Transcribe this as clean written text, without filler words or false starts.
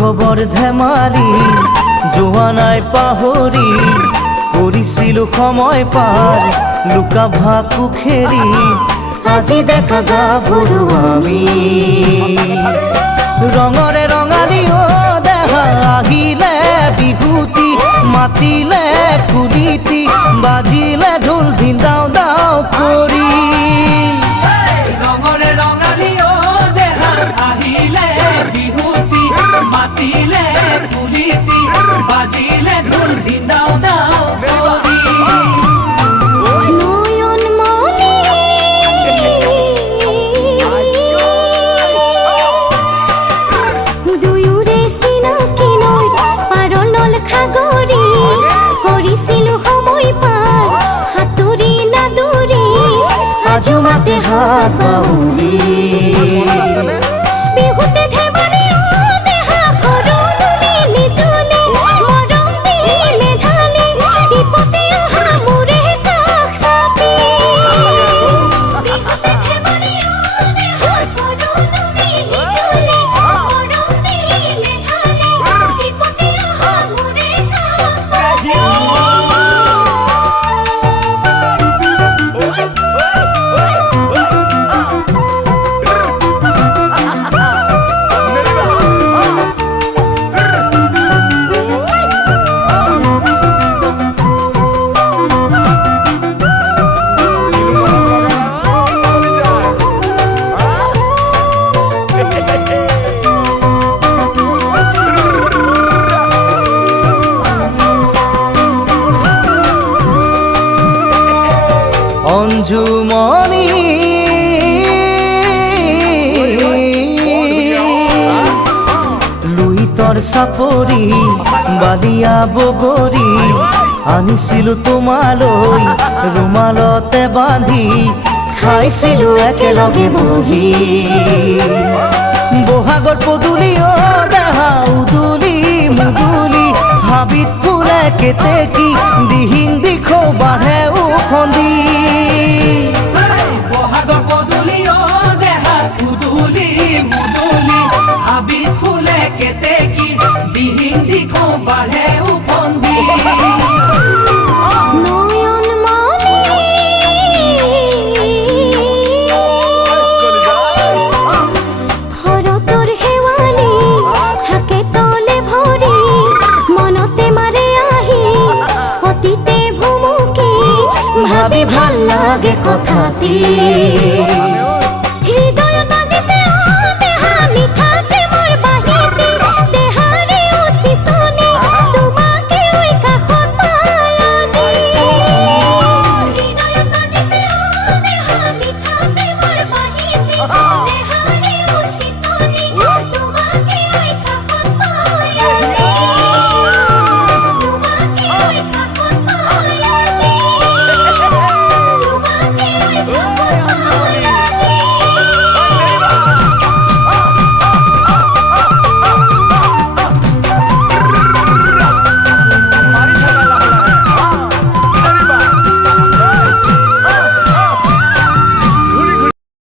খবৰ ধেমালি যোৱা নাই পাহৰি কৰিছিলো সময় পাৰ লুকা ভাকু খেৰি আজি দেখা গাভৰু আমি ৰঙৰে ৰঙালী অ দেহা আহিলে বিহুতি মাতিলে কুলিতি বাজিলে ঢোল ধিন্দাও দাও কৰি ৰঙৰে ৰঙালী অ দেহা আহিলে বিহুতি মাতিলে কুলিতি বাজিলে ঢোল ধিন্দাও দাও কৰি জুমাতে হাত বাউলি বিহুতে ধেমালি ও দেহা করুণ মিলি চলে মরম দিলে ঢালে দীপতে আহা মুরে কাক সাথী বিহুতে ধেমালি ও দেহা করুণ মিলি চলে মরম দিলে ঢালে দীপতে আহা মুরে কাক সাথী অঞ্জুমণি লুইতৰ চাপৰি বালিয়া বগৰী আনিছিলো তোমালৈ ৰুমালতে বান্ধি খাইছিলো একেলগে বহি বহাগৰ পদূলি অ দেহা উদুলি মুদুলি হাবিত ফুলে কেতেকী দিহিং দিখৌ বাঢ়ে উফন্দি বহাগৰ পদূলি অ দেহা উদুলি মুদুলি হাবিত ফুলে কেতেকী দিহিং দিখৌ বাঢ়ে উফন্দি নয়ন মনি হরতর হেৱালি থাকে তলে ভৰি মনতে মাৰে আহি অতীতে ভুমুকি ভাবি ভাল লাগে কথাটি